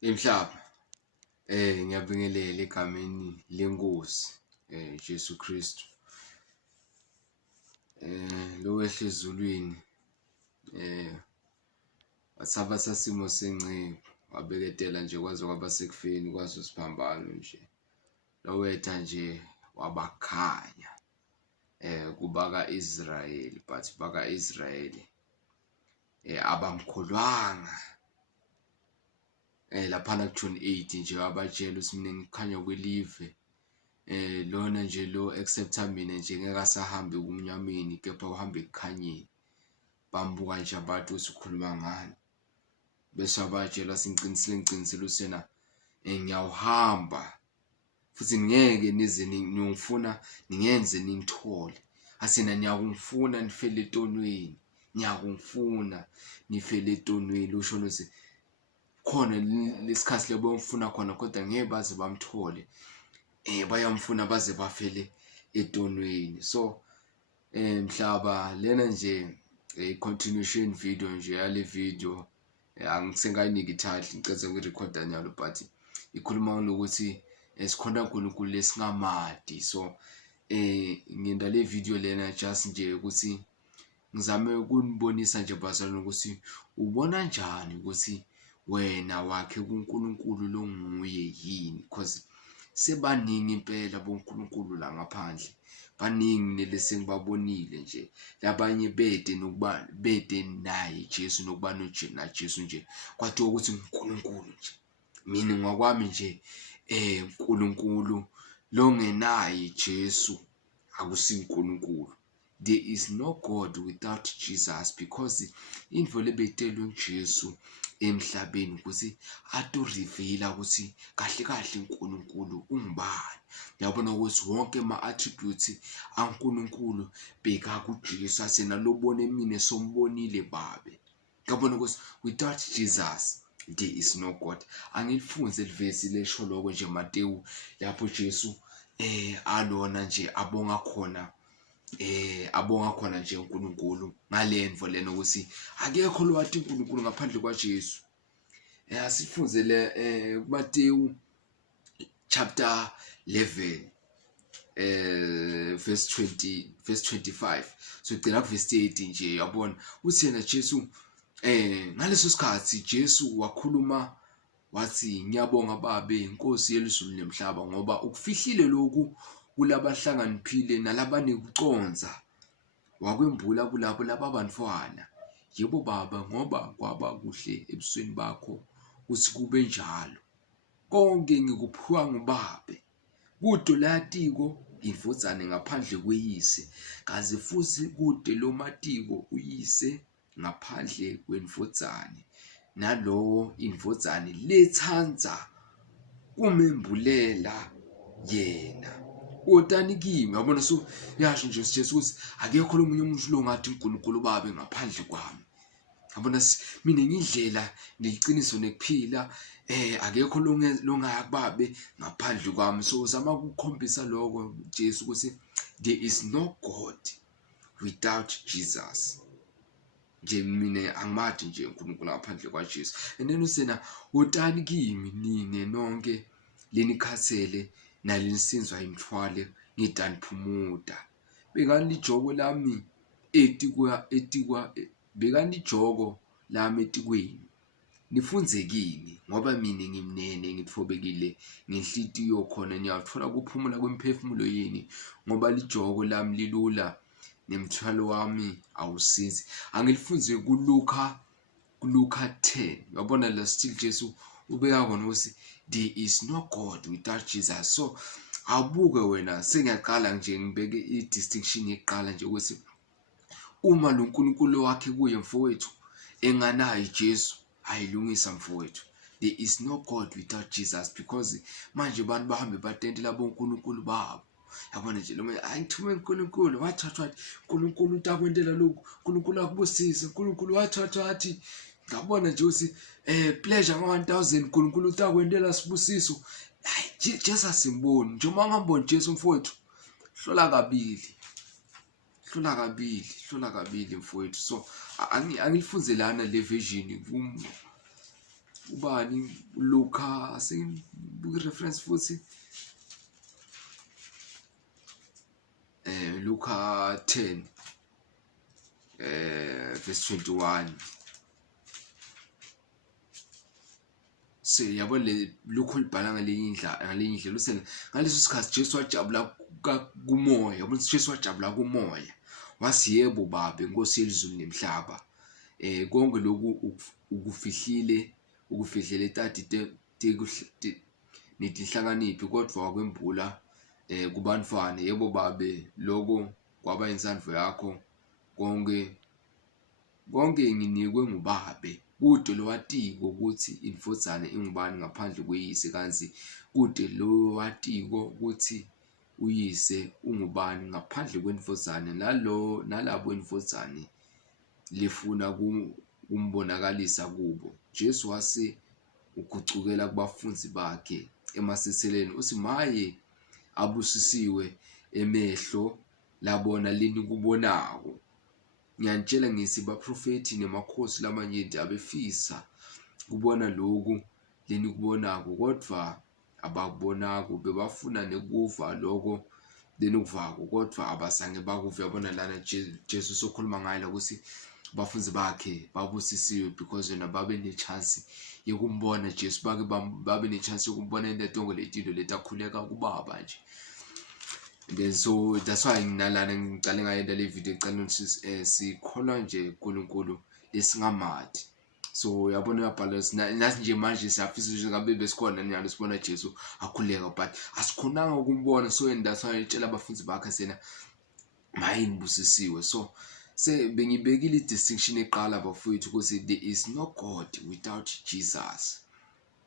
Emhlaba ngiyabingelela egameni lenkosi Jesu Kristu lo wehle ezulwini wathabatha simo sengcebo wabeketela nje kwaze kwaba sekufeni kwaze siphambano nje lo wetha nje wabakhanya kubaka Israyeli but baka Israyeli abamkholwanga laphana ku-John 8 nje wabatshela ukuthi mina ngikhanya kwelive lona nje lo accepta mina nje ngeke asahambe kumnyameni kepha uhambe ekukhanyeni bambuka nje abantu ukuthi ukhuluma ngani bese abatshela singicinisile usena ngiyawuhamba futhi ngeke nize niyongifuna ningenze ningithole asena niyakungifuna nifele etonweni ngiyakungifuna nifele etonweni usho ukuthi khona lesikhathi lebo ngifuna khona kodwa ngeke baze bamthole bayamfuna baze bafele etonweni so mhlaba lena nje continuation video nje yale video angisengayiniki title ngicela ukurecorda nyalo but ikhuluma ngokuthi esikhona uNkulunkulu lesingamadi so nginda le video lena just nje ukuthi ngizame ukunibonisa nje bazalwane ukuthi ubona njani ukuthi wena wakhe kuNkulunkulu lo nguye yini because sebaningi impela boNkulunkulu la ngaphandle baningi lesengibabonile nje labanye bede naye Jesu nokuba na Jesu nje kwathiwa ukuthi uNkulunkulu nje mina ngokwami nje uNkulunkulu lo ngenaye Jesu akusinkulunkulu. There is no God without Jesus because indvo lebeyitelwe uJesu emhlabeni ukuthi ato reveal ukuthi kahle kahle uNkulunkulu ungubani. Yabona ukuthi wonke ama attributes aNkulunkulu beka kuJesu asena lobone mina sombonile babe. Yabona ukuthi without Jesus there is no God. Angilifunze livesi lesho lokho nje Matewu lapho Jesu alona nje abonga khona nje uNkulunkulu ngalendvo lena ukuthi akekho lo wathi uNkulunkulu ngaphandle kwaJesu. Asifunze le kuMatewu chapter 11 verse 25 so ugcina ku verse 8 nje yabona uthi yena Jesu ngaleso sikhathi Jesu wakhuluma wathi ngiyabonga babe inkosi yelizulu nemhlaba ngoba ukufihlile lokhu kulabahlakaniphile nalabanekuconza wakwembula kulabo lababantwana. Yebo baba ngoba kwaba kuhle ebusweni bakho uthi kube njalo konke ngikuphiwa nguBabe kude latiko indvodzane ngaphandle kweyise kaze futhi kude lo matiko uyise ngaphandle kwendvodzane nalowo indvodzane lethandza kumembulela yena utani kimi. Yabona so yasho nje Jesu ukuthi akekho lomunye umuntu lo ngathi uNkulunkulu babe ngaphandle kwami. Yabona mina ngindlela neliciniso nekuphila akekho longaya kubabe ngaphandle kwami. So zama ukukhombisa lokho Jesu ukuthi there is no God without Jesus. Nje mina angimadi nje uNkulunkulu ngaphandle kwaJesu. And then usena utani kimi nine nonke lenikhathele nalinisinzwa imthwale ngidani phumuda bekani lijoko lami bekani ijoko lami etikweni nifunze kimi ngoba mina ngimnene ngithobekile ngenhlitiyo khona niyathola kuphumula kwemphefumulo yini ngoba lijoko lami lilula nemthwalo wami awusizi. Angilifunze kuLuka 10 yabona la still Jesu ubeka kona ukuthi there is no God without Jesus. So abuke wena sengiyaqala nje ngibeke i-distinction yeqala nje ukuthi uma lo uNkulunkulu wakhe kuye mfowethu enganayo Jesu ayilungisa mfowethu. There is no God without Jesus because manje abantu bahambe batentela boNkulunkulu babo. Yabona nje lo manje ayithume uNkulunkulu wathathwa uNkulunkulu utakwentela lokhu uNkulunkulu akubusisa uNkulunkulu wathathwa wathi ngabona nje uthi pleasure ngo-1000 uNkulunkulu utakwentela sibusiso. Hayi Jesus simboni nje uma ngamboni Jesu mfowethu hlola kabili mfowethu. So angilifunze lana le vision ubani Luka asengibuka reference futhi Luka 10 verse 21. Yabona le lokho libhala ngalenye indlela usele ngaleso sikhathi Jesu wajabula kumoya. Yabona Jesu wajabula kumoya wathi yebo baba inkosi yelizulu nemhlaba konke lokhu ukufihlele tati netinhlakaniphi kodwa wakwembula kubantwana. Yebo babe lokho kwaba insandvo yakho konke nginikwe ngubabe. Kude lowatiko ukuthi indvodzane ingubani ngaphandle kuyise, kanzi kude lowatiko ukuthi uyise ungubani ngaphandle kwendvodzane nalabo indvodzane lifuna kumbonakalisa kubo. Jesu wase ugucukela kubafundzi bakhe emasetseleni uthi maye abusisiwe emehlo labona lini kubonako. Ngiyanitshela ngithi baprofeti nemakhosi lamanyenti abefisa kubona lokhu leni kubonako kodwa abakubonako, bebafuna nekuva lokho leni kuvako kodwa abazange bakuve. Yabona lana Jesu sokhuluma ngayo la ukuthi abafundzi bakhe babusisiwe because yena babe nechance yokumbona Jesu, babe nechance yokumbona into letinto letakhuleka kubaba nje. And then so that's why nginalana ngicale ngayenda le video ecala ukuthi sikholwa nje uNkulunkulu lesingamathi. So yabona uyabhala nathi nje manje siyafisa ukuthi ngabe besikhona njalo sibona Jesu akhuleka but asikhonanga ukumbona. So and that's why ngitshela abafundzi bakhe sena mayinibusisiwe. So bengibekile i-distinction eqala bafowethu ukuthi there is no God without Jesus.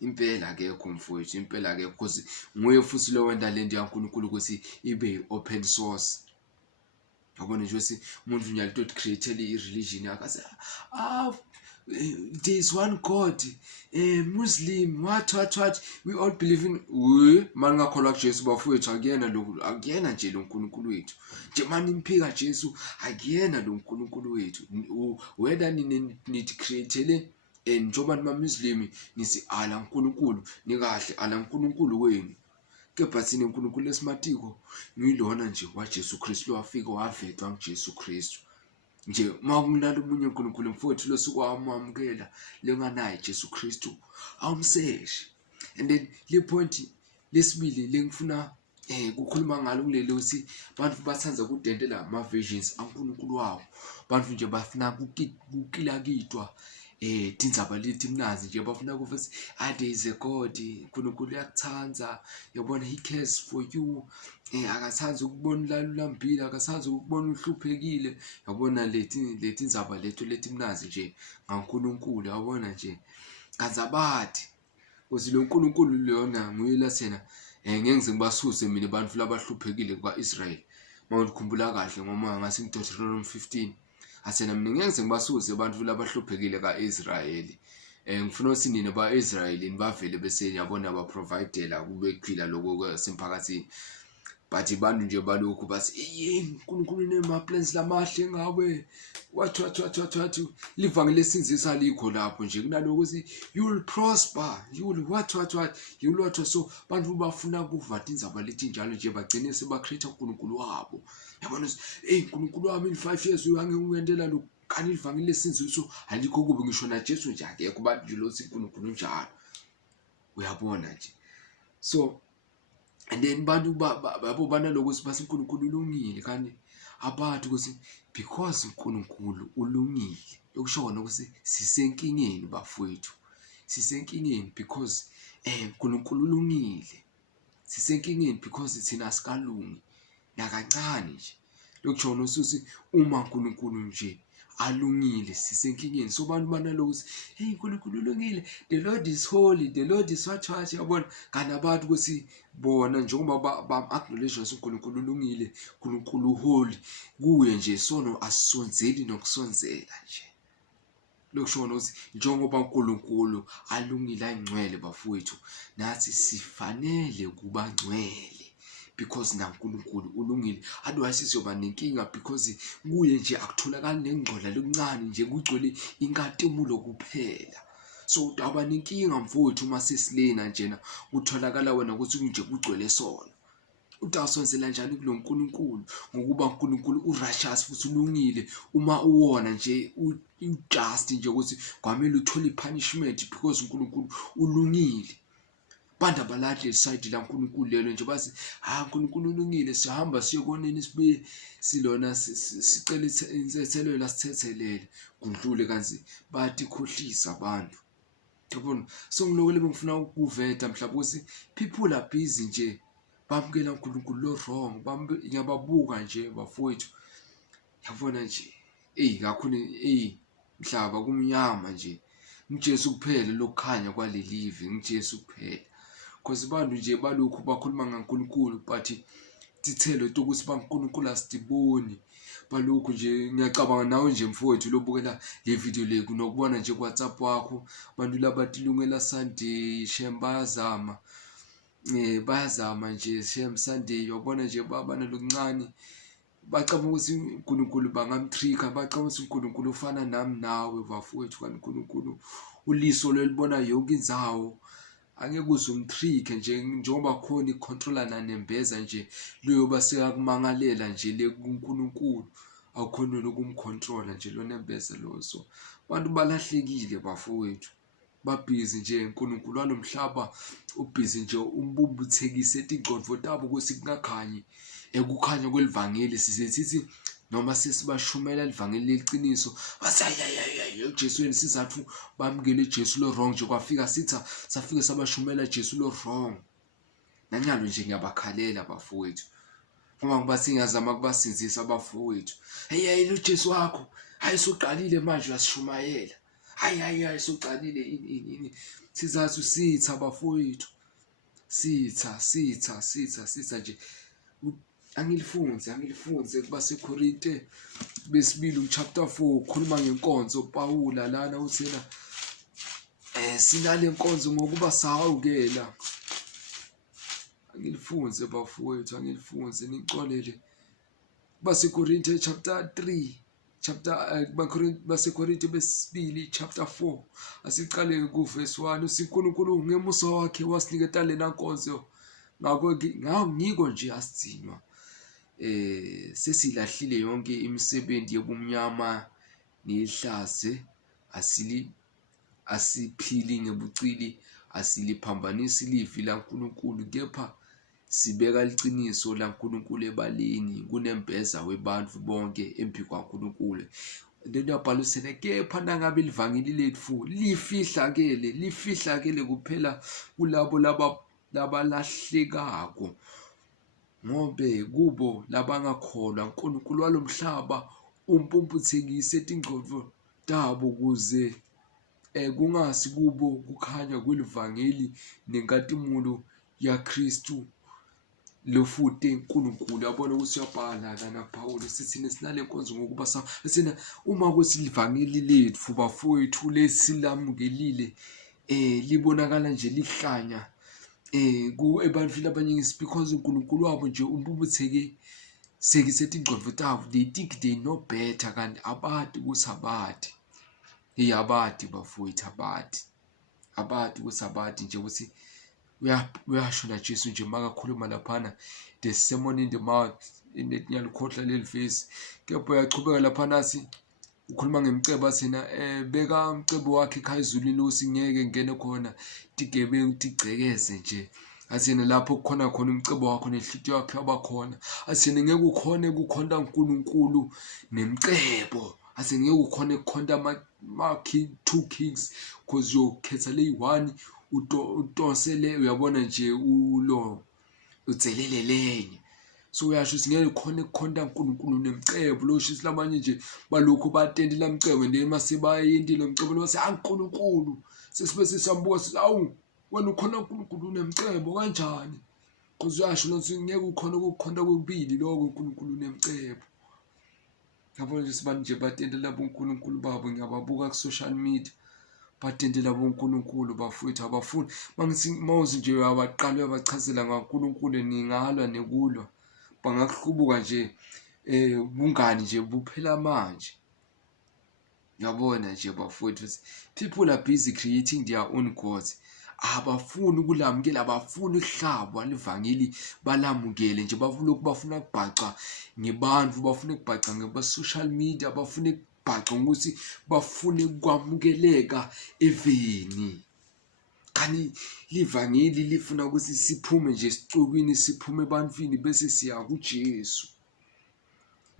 Impela akekho mfowethu, impela akekho because nguye futhi lo wenda lento yaNkulunkulu ukuthi ibe open source. Yabona nje ukuthi umuntu unyalo to create i-religion yakhe there is one God, Muslim, what we all believe in. Manje ngakholwa kuJesu bafowethu akuyena nje lo nkulunkulu wethu. Nje manje imphika Jesu akuyena lo nkulunkulu wethu. Whether nithi create njengoba nima-Muslim nithi ala nkulunkulu nikahle ala nkulunkulu wenu, kepha thina uNkulunkulu esimatiko ngilona nje waJesu Kristu lowafika wavetwa nguJesu Kristu. Nje makumlala omunye uNkulunkulu mfowethu lo sukwamukela lenganaye Jesu Kristu awumseshi. And then le point lesibili lengifuna kukhuluma ngalo kuleli ukuthi abantu bathanza kudentela ama-visions aNkulunkulu wabo. Abantu nje bafuna kukilakitwa tindzaba leti mnazi nje bafuna kuva ukuthi there is a God, uNkulunkulu uyakuthandza. Yabona he cares for you. Akathandza ukubona ulambile, akathandza ukubona uhluphekile. Yabona leti ndzaba leti mnazi nje ngaNkulunkulu. Yabona nje kanzabathi ukuthi lo nkulunkulu lona nguye lathena ngeke ngize ngibasuse mina abantu labahluphekile kwa-Israyeli. Mawukhumbula kahle ngoba ngase Deuteronomy 15 athena mina ngeke ngize ngibasuse abantu labahluphekile ka-Israyeli. Ngifuna ukuthi nina ba-Israyeli nibavele bese yabona baprovidela kube kuphila lokho semphakathini. But abantu nje balokhu bathi uNkulunkulu unema-plans lamahle ngawe what livangeli lesinzisa likho lapho nje kunaloko ukuthi you will prosper, you will what you will what. So bantu bafuna kuva tindzaba leti njalo nje bagcine sebacreate uNkulunkulu wabo. Yabona ukuthi uNkulunkulu wami in 5 years uyangiyendela lo kanti livangeli lesinziso alikho kubi. Ngisho na Jesu nje akekho bantu nje lo uNkulunkulu njalo. Uyabona nje. So and then bantu babo banaloko ukuthi base uNkulunkulu ulungile kanti abantu ukuthi because uNkulunkulu ulungile yokushona ukuthi sisenkingeni bafowethu. Sisenkingeni because uNkulunkulu ulungile. Sisenkingeni because thina sikalungi nakancane nje. Lokujona ukuthi uma uNkulunkulu nje alungile sisenkingeni. So bantu banaloko ukuthi uNkulunkulu ulungile, the Lord is holy, the Lord is what. Yabona kanti abantu ukuthi bona njengoba ba-acknowledge ukuthi uNkulunkulu ulungile, uNkulunkulu holy, kuye nje sono asisonzeli nokusonzela nje. Lokushona ukuthi njengoba uNkulunkulu alungile ayingcwele bafowethu, nathi sifanele kuba ngcwele because na uNkulunkulu ulungile. Otherwise sizoba nenkinga because kuye nje akutholakali nengcola lokuncane nje kugcwele inkantumulo kuphela. So aba nenkinga mfowethu uma sesilena njena kutholakala wena ukuthi nje kugcwele sona. Utawusonzela njani kulo nkulunkulu ngokuba uNkulunkulu urighteous futhi ulungile uma uwona nje just nje ukuthi kwamele uthole ipunishment because uNkulunkulu ulungile. Bantu abaladle side la uNkulunkulu lelo nje bathi uNkulunkulu ulungile sihamba siyokoneni sibuye silona sicela insethelelo lasithethelele kudlule kanzi bathi khohlisa abantu. Yabona, so ngilokho bengifuna ukuveta mhlawumbe ukuthi people are busy nje bamukela uNkulunkulu lo wrong ngiyababuka nje bafowethu. Yabona nje kakhulu mhlaba kumnyama nje ngijesu kuphela lokukhanya kwalelive ngijesu kuphela because abantu nje balokhu bakhuluma ngaNkulunkulu but tithelo ukuthi baNkulunkulu asidiboni balokhu nje. Ngiyacabanga nawe nje mfowethu lobukela le video le kunokubona nje ku WhatsApp wakho abantu labatilungela Sunday shem bayazama nje shem Sunday yabona nje babana lokuncane bacabanga ukuthi uNkulunkulu bangamtricka bacabanga ukuthi uNkulunkulu ufana nami nawe bafowethu kanti uNkulunkulu uliso lelibona yonke indzawo angeke uzumtricke nje njengoba khona icontroller nanembeza nje leyo basekakumangalela nje le kuNkulunkulu awukhona lokumcontrola nje lo nembeza lo. So abantu balahlekile bafowethu babhizi nje uNkulunkulu walomhlaba ubhizi nje umbubuthekise etingqondo tabo ukuthi kungakhanyi ekukhanya kwelivangeli sithi noma sesibashumela livangeli leqiniso bathi uJesuyeni sizathu bamukele uJesu lo wrong nje kwafika safika sabashumela Jesu lo wrong. Nanyalo nje ngiyabakhalela bafowethu ngoba ngibathi ngiyazama kubasinzisa abafowethu. Lo Jesu wakho soqalile manje uyasishumayela soqalile ini sizathu sitha bafowethu sitha nje. Angilifunze kuba seKorinte besibili chapter 4 khuluma ngenkonzo Pawula lana uthena sinale nkonzo ngokuba sawukela. Angilifunze bafowethu nicolele kuba seKorinte chapter 3 baseKorinte besibili chapter 4 asiqale ku verse 1 uNkulunkulu ngemusa wakhe wasiniketa lena nkonzo ngiko nje asidinwa sesilahlile yonke imisebenzi yobumnyama nehlaze asiphili ngebucili asiliphambanisi livi laNkulunkulu kepha sibeka liqiniso laNkulunkulu ebaleni kunembeza webantu bonke emphi kwaNkulunkulu. Lento yabhalusene kepha nangabe livangeli lethu lifihlakele kuphela kulabo labalahlekako ngobe kubo labangakholwa uNkulunkulu walomhlaba umpumputhekise etingqondo tabo kuze kungasi kubo kukhanya kwelivangeli nenkatumulo yaKristu lo futhi uNkulunkulu. Yabona ukuthi uyabhala lana Pawulo sithi sinale nkonzo ngokuba sina uma kwesivangeli lethu bafowethu lesilamukelile libonakala nje lihlanya ebantwini abaningi because uNkulunkulu wabo nje umbubutheke sekisetingqondo tabo they think they know better kanti abadi ukuthi abadi bafowethu abadi ukuthi abadi nje ukuthi uyasho na Jesu nje makakhuluma laphana the sermon in the mount inetinyalikhohla lelivesi kepha uyachubeka laphana si ukhuluma ngemcebo athina beka umcebo wakhe ekhaya ezulwini osingeke ngene khona tigebengu tigcekeze nje athina lapho kukhona umcebo wakho nenhlitiyo yakhe abakhona athina ngeke ukhone ukukhonda uNkulunkulu nemcebo asengeke ukhone ukukhonda two kings because yokhetha le1 utosele uyabona nje ulo utselele lenye. So uyasho singeke khona ukukhonda uNkulunkulu nemcebo lo shisi lamanye nje balokho batende lamcebo ndema sebayindi lo mcebo lo uNkulunkulu sesibe sisambuka sithi wena ukhona uNkulunkulu nemcebo kanjani because uyasho lo ngeke ukhona ukukhonda kokubili lokho uNkulunkulu nemcebo. Yabona nje sibani nje batende labo uNkulunkulu babo ngiyababuka ku social media batende labo uNkulunkulu bafowethu abafuni mangithi mawuzi nje uyabaqala uyabachazela ngaNkulunkulu ningalwa nekulwa bangakuhlubuka nje bungani nje buphela manje Ngiyabona nje bafowethu ukuthi people are busy creating their own gods. Abafuni ukulamukela, abafuni ukuhlabwa livangeli balamukele nje, bafuna ukubhaca ngebantu, bafuna ukubhaca ngaba-social media, bafuna ukubhaca ngokuthi bafune ukwamukeleka eveni. Kanti livangeli lifuna ukuthi siphume nje esicukwini, siphume ebantwini bese siya kuJesu.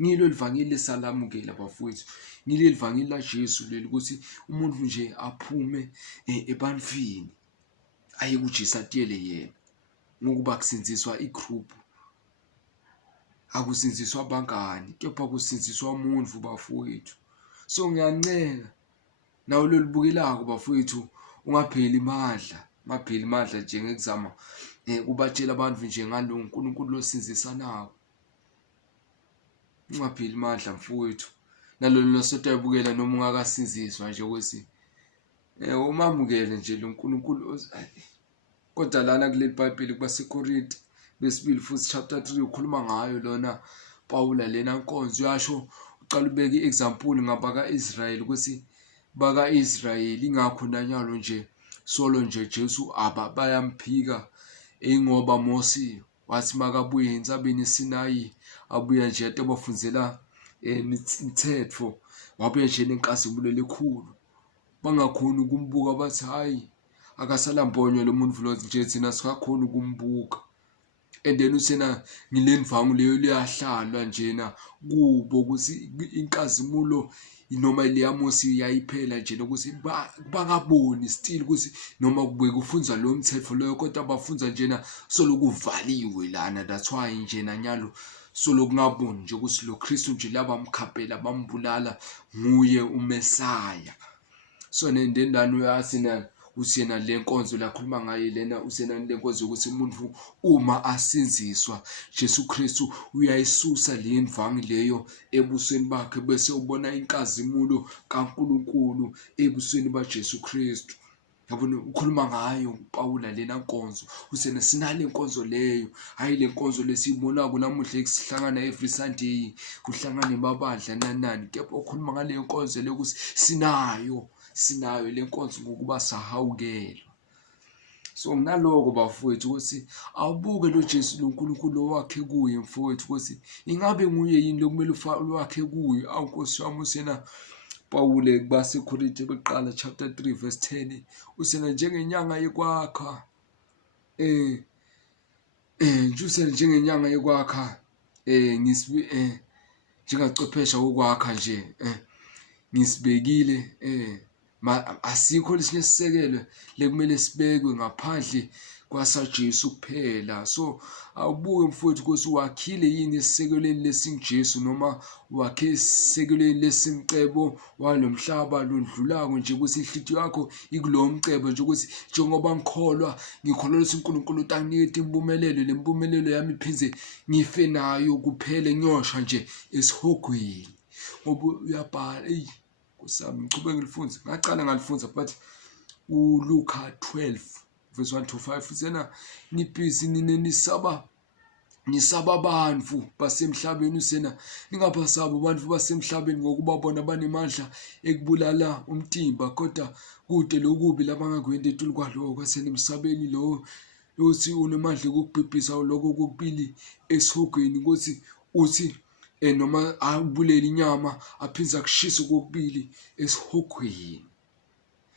Ngilo livangeli lesalamukela bafowethu, ngilo livangeli laJesu leli ukuthi umuntu nje aphume ebantwini aye kuJesu atiyele yena. Ngokuba kusinziswa igroup, akusinziswa abangani, kepha kusinziswa umuntu bafowethu. So ngiyancela nawe lolubukelako bafowethu, ungapheli imandla nje ngekuzama kubatshela abantu nje ngalo uNkulunkulu losinzisanako. Ungapheli imandla mfowethu, nalolu losotayibukela noma ungakasinziswa nje ukuthi umamukele nje lo Nkulunkulu. Kodwa lana kuleli Bhayibheli kwaseKorinte besibili futhi chapter 3 ukhuluma ngayo lona Pawula lena nkonzo, uyasho uqala ubeka i-example ngabaka-Israyeli ukuthi baka-Israyeli ingakho nanyalo nje solo nje Jesu bayamphika ingoba Mose wathi makabuye entsabeni iSinayi abuya nje ade bafundzela imithetho, wabuya nje nenkazimulo elikhulu, bangakhoni ukumbuka bathi hayi akasalambonywa lo muntu lo nje thina sikakhona ukumbuka. And then usena ngilenvangu leyo liyahlalwa njena kubo ukuthi inkazimulo noma leyamosi yayiphela nje ukuthi bangaboni still ukuthi noma kubuye kufunza lo mthetho loyo, kodwa bafunza njena solokuvaliwe lana. That's why njena nyalo solokungaboni nje ukuthi lo Kristu nje labamkhaphela bambulala nguye uMesaya. So nendendane uyasina usena le nkonzo lakhuluma ngayo lena, usena le nkonzo ukuthi umuntu uma asinziswa Jesu Kristu uyayisusa le mvangi leyo ebusweni bakhe, bese ubona inkazimulo kaNkulunkulu ebusweni baJesu Kristu. Yabona ukhuluma ngayo Pawula lena nkonzo, usena sinale nkonzo leyo, hayi le nkonzo lesiyibona kunamuhla esihlangana every Sunday kuhlangana emabandla nani, kepha ukhuluma ngale nkonzo le ukuthi sinayo le nkonzo ngokuba sahawukelwa. So nginaloko bafowethu ukuthi awubuke lo Jesu lo Nkulunkulu wakhe kuye mfowethu ukuthi ingabe nguye yini lo kumele wakhe kuye. Awunkosi wami usena Pawule baseKorinte beqala chapter 3 verse 10 usena njengenyanga yekwakha usena njengenyanga yekwakha njengacophesha wokwakha nje ngisibekile asikho lesinye isisekelo lekumele sibekwe ngaphandle kwasaJesu kuphela. So awubuke mfowethu ukuthi wakhile yini esisekelweni lesinjesu noma wakhe esisekelweni lesimcebo walomhlaba londlulako nje ukuthi inhliziyo yakho ikulowo mcebo nje ukuthi njengoba ngikholwa ukuthi uNkulunkulu utanginikeza impumelelo, le mpumelelo yami iphindze ngife nayo kuphele ngiyosha nje esihogweni. Ngoba uyabhala kusami ngichubeke ngilifunze, ngaqala ngalifunza but uLuka 12 verse 1 to 5 usena nibhizi nisaba abantu basemhlabeni, usena ningabasaba abantu basemhlabeni ngokuba bona banemandla ekubulala umtimba, kodwa kude lokubi labangakwenda etulu kwaloko asenemsabeni lo uthi unemandla ukubhibhisa lokho kokubili esihogweni ukuthi uthi noma abulela inyama aphinza kushisa kokubili esihogweni.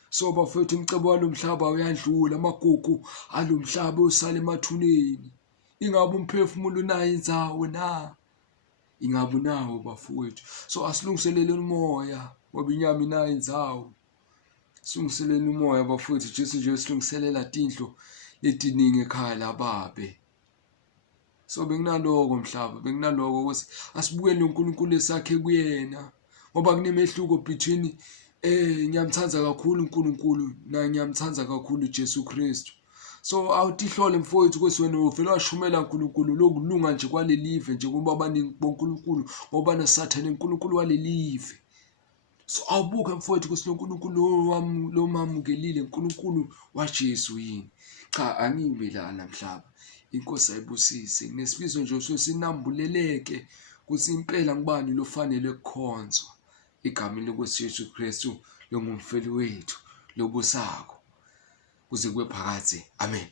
So bafowethu umcebo walomhlaba uyandlula, amagugu alomhlaba usala emathuneni. Ingabe umphefumulo unayo indzawo na? Ingabe unawo bafowethu? So asilungiselele umoya ngoba inyama inayo indzawo. Silungiselele umoya bafowethu, Jesu nje usilungiselela tindlu letiningi ekhaya lababe. So benginaloko mhlaba, benginaloko ukuthi asibukele uNkulunkulu esakhe kuyena, ngoba kunemehluko between ngiyamthanda kakhulu uNkulunkulu na ngiyamthanda kakhulu Jesu Kristu. So awutihlole mfowethu ukuthi wena uvela washumela uNkulunkulu lokulunga nje kwalelive nje ngoba abaningi boNkulunkulu ngoba naSathane uNkulunkulu walelive. So awubuke mfowethu ukuthi uNkulunkulu wami lo mamukelile uNkulunkulu waJesu yini. Cha, angibe la namhlaba. Inkosi ayibusise. Nesifiso nje sosinambuleleke ukuthi impela ngibani lofanele ukukhonzwa. igama lenkosi Yesu Kristu lingumfeli wethu lobusakho kuze kube phakade. Amen.